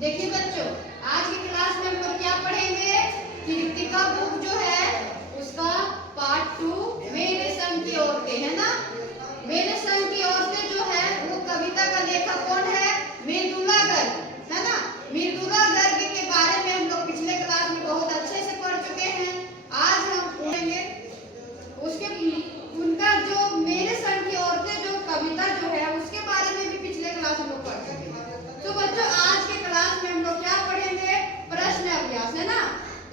देखिए बच्चों, आज की क्लास में हम लोग क्या पढ़ेंगे कि ऋतिका बुक जो है उसका पार्ट 2 मेरे संग की औरतें, है ना। मेरे संग की औरतें जो है वो कविता का लेखक कौन है? मृदुला गर्ग, है ना। मृदुला गर्ग के बारे में हम लोग पिछले क्लास में बहुत अच्छे से पढ़ चुके हैं। आज हम पढ़ेंगे उसके उनका जो मेरे संग की औरतें जो कविता जो है उसके बारे में भी पिछले क्लास में लोग पढ़ चुके हैं। तो बच्चों आज के क्लास में हम लोग क्या पढ़ेंगे? प्रश्न अभ्यास, है ना।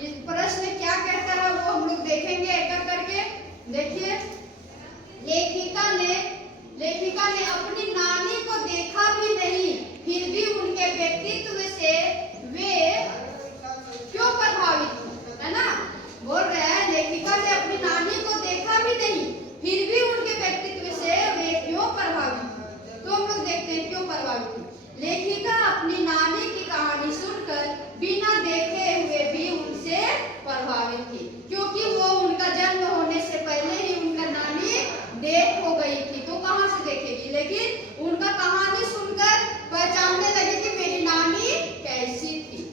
इस प्रश्न क्या कहता है वो हम लोग देखेंगे एक एक करके। देखिए, लेखिका ने अपनी नानी को देखा भी नहीं, फिर भी उनके व्यक्तित्व से वे क्यों प्रभावित हुई, है ना। बोल रहे हैं लेखिका ने अपनी नानी को देखा भी नहीं, फिर भी उनके व्यक्तित्व से वे क्यों प्रभावित हुई। तो हम लोग देखते हैं क्यों प्रभावित हुई। लेखिका अपनी नानी की कहानी सुनकर बिना देखे हुए भी उनसे प्रभावित थी, क्योंकि वो उनका जन्म होने से पहले ही उनका नानी डेथ हो गई थी। तो कहाँ से देखेगी, लेकिन उनका कहानी सुनकर पहचानने लगी कि मेरी नानी कैसी थी।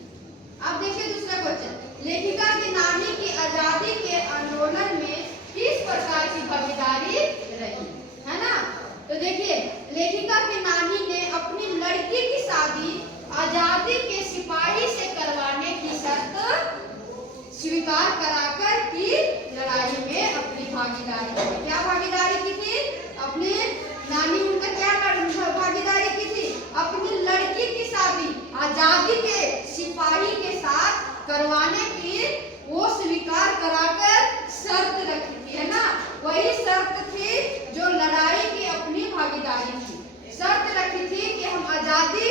अब देखिए दूसरा क्वेश्चन, लेखिका की नानी की आजादी के आंदोलन में किस प्रकार की भागीदारी रही, है ना। तो देखिए, लेखिका की नानी ने अपनी लड़की की शादी आजादी के सिपाही से करवाने की शर्त स्वीकार कराकर की लड़ाई में अपनी भागीदारी की। क्या भागीदारी की थी? अपनी नानी उनका क्या भागीदारी की थी? अपनी लड़की की शादी आजादी के सिपाही के साथ करवाने की वो स्वीकार कराकर शर्त रखी थी, है ना। वही शर्त थी जो लड़ाई की अपनी भागीदारी थी। शर्त रखी थी कि हम आजादी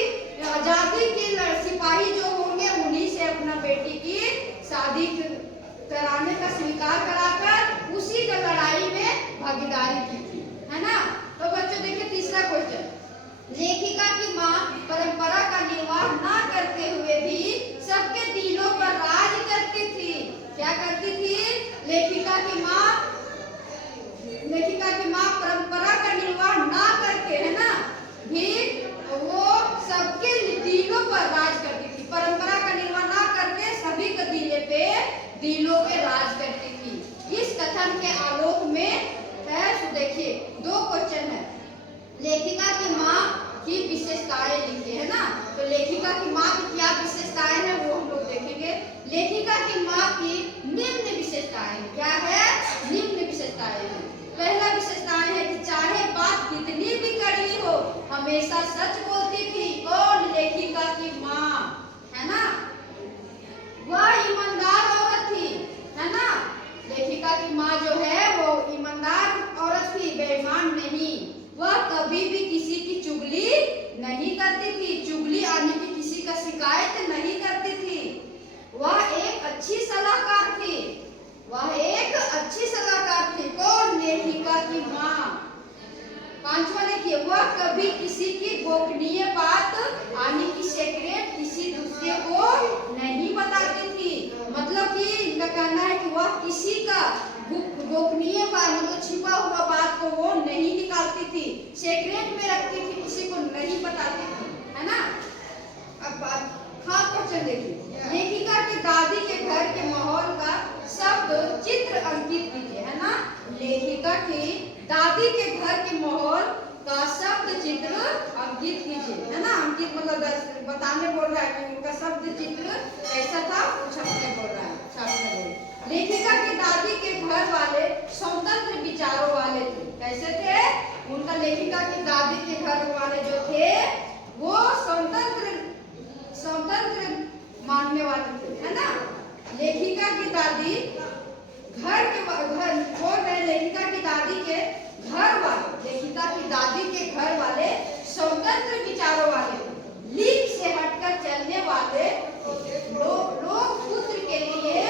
के सिपाही जो होंगे उन्हीं से अपना बेटी की शादी कराने का स्वीकार कराकर उसी का लड़ाई में भागीदारी की थी, है ना। तो बच्चों देखिए तीसरा क्वेश्चन, लेखिका की माँ परंपरा का निर्वाह ना करते हुए भी सबके दिलों पर राज करती थी। क्या करती थी? लेखिका की माँ परंपरा का निर्वाह ना करके, है ना, भी वो सबके दिलों पर राज करती थी। परंपरा का निर्वाह ना करके सभी के दिलों पे राज करती थी। इस कथन के आलोक में है, देखिए दो क्वेश्चन है। लेखिका की माँ की विशेषताएं लिखी, है ना। तो लेखिका की माँ की क्या विशेषताएं हैं वो हम लोग देखेंगे। लेखिका की माँ की निम्न विशेषताएं क्या है? निम्न विशेषताएं हैं। पहला विशेषताएं है कि चाहे बात कितनी भी कड़वी हो हमेशा सच बोलती थी। कौन? लेखिका की माँ, है ना। वह ईमानदार औरत थी, है ना। लेखिका की माँ जो है वो ईमानदार औरत थी, बेईमान नहीं। वह कभी भी किसी की चुगली नहीं करती थी, चुगली आने की किसी का शिकायत नहीं करती थी। वह एक अच्छी सलाहकार थी, वह एक अच्छी सलाहकार थी। कौन? लेखिका की माँ। पांचवा देखिए, वह कभी किसी की गोपनीय बात आने की सीक्रेट किसी दूसरे को नहीं बताती थी। मतलब कि इनका कहना है कि वह किसी का गोपनीय बात मतलब छिपा हुआ बात को वो नहीं निकालती थी, सीक्रेट में रखती थी, किसी को नहीं बताती थी, है ना। अब हाँ क्वेश्चन देखिए, लेखिका की दादी के घर के माहौल का शब्द चित्र अंकित कीजिए, है ना। लेखिका की दादी के घर के माहौल का शब्द चित्र अंकित कीजिए, है ना। अंकित मतलब बताने बोल रहा है कि उनका शब्द चित्र कैसा था, छपने बोल रहा है, छपने बोल। लेखिका की दादी के घर वाले स्वतंत्र विचारों वाले थे। कैसे थे? उनका लेखिका की दादी के घर वाले जो थे वो स्वतंत्र मानने वाले थे, है ना। लेखिका की दादी बोल रहे लेखिका की दादी के घर वाले, लेखिका की दादी के घर वाले स्वतंत्र विचारों वाले थे, लीक से हटकर चलने वाले लोग पुत्र के लिए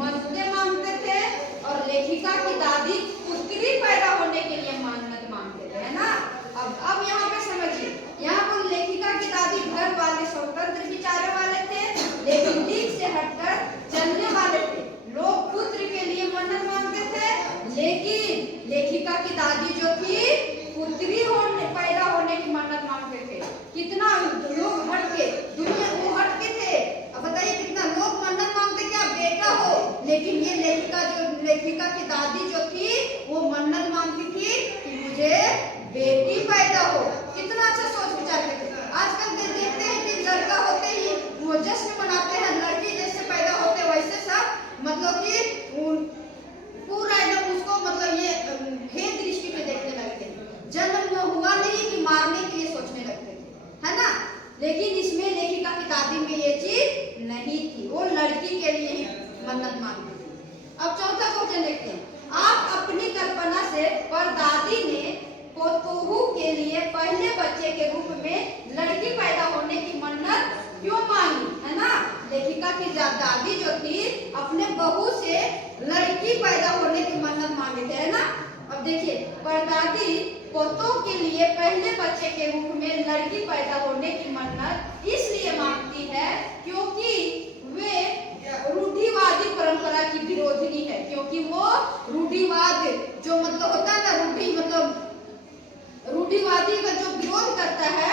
मन्नतें मांगते थे और लेखिका की दादी पुत्री पैदा होने के लिए मन्नत मांगते थे, है ना। अब यहाँ पे समझिए, यहाँ पर लेखिका की दादी घर वाले स्वतंत्र विचारों वाले थे, लेकिन लीक से हटकर चलने वाले थे। लोग पुत्र के लिए मन्नत मांगते थे, लेकिन लेखिका की दादी जो थी पुत्री पैदा होने की मन्नत मांगते थे। कितना लोग हट के दुनिया वो हट जश्न मनाते हैं, लड़की जैसे पैदा होते वैसे सब मतलब कि पूरा एकदम उसको मतलब ये भेद दृष्टि से देखने लगते हैं। जन्म वो हुआ नहीं कि मारने के लिए सोचने लगते थे, है ना। लेकिन इसमें लेखिका की दादी में ये चीज नहीं थी, वो लड़की के लिए ही मन्नत मांगती थी। अब चौथा क्वेश्चन देखते हैं। आप अपनी कल्पना से परदादी ने पोतोहू के लिए पहले बच्चे के रूप में लड़की पैदा होने की मन्नत क्यों मांगी, है ना। लेखिका की दादी जो थी अपने बहू से लड़की पैदा होने की मन्नत मांगे थे, है ना। अब देखिए, परदादी पोतों के लिए पहले बच्चे के रूप में लड़की पैदा होने की मन्नत इसलिए मांगती है क्योंकि वे रूढ़िवादी परंपरा की विरोधिनी है। क्योंकि वो रूढ़िवाद जो मतलब होता है ना, रूढ़ी मतलब रूढ़िवादी का जो विरोध करता है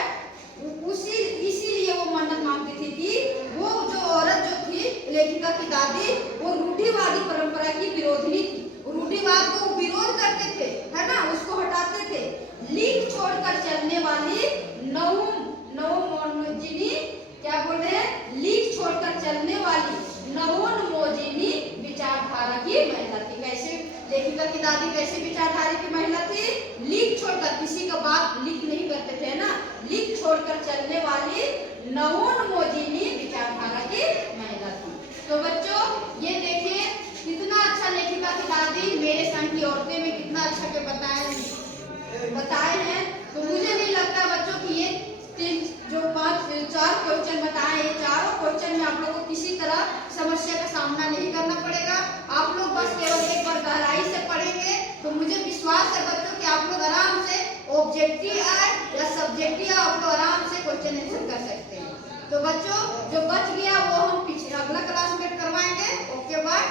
इसीलिए वो मन्नत मांगती थी कि वो जो औरत जो थी लेखिका की दादी वो रूढ़िवादी परंपरा की विरोधिनी थी। रूढ़िवाद को विरोध करते थे, है ना, उसको हटाते थे। लीक छोड़कर चलने वाली नवोन्मोजिनी क्या बोल रहे हैं, लीक छोड़कर चलने वाली नवोन्मोजिनी विचारधारा की महिला थी। कैसे लेखिका की दादी कैसे विचारधारा की महिला थी, लीक छोड़कर, किसी का बात लीक नहीं करते थे ना, लीक छोड़कर चलने वाली नवोन्मोजिनी विचारधारा की महिला थी। तो बच्चों ये देखिए कितना अच्छा लेखिका की दादी मेरे संग की औरतें में कितना अच्छा के बताए हैं। तो मुझे नहीं लगता बच्चों कि ये जो 4 क्वेश्चन बताए, ये चारों क्वेश्चन में आप लोगों को किसी तरह समस्या का सामना नहीं करना पड़ेगा। आप लोग बस केवल एक बार गहराई से पढ़ेंगे तो मुझे विश्वास है बच्चों कि आप लोग आराम से ऑब्जेक्टिव आए या सब्जेक्टिव आप लोग आराम से क्वेश्चन आंसर कर सकते हैं। तो बच्चों जो बच गया वो हम अगला क्लास में करवाएंगे। Okay bye.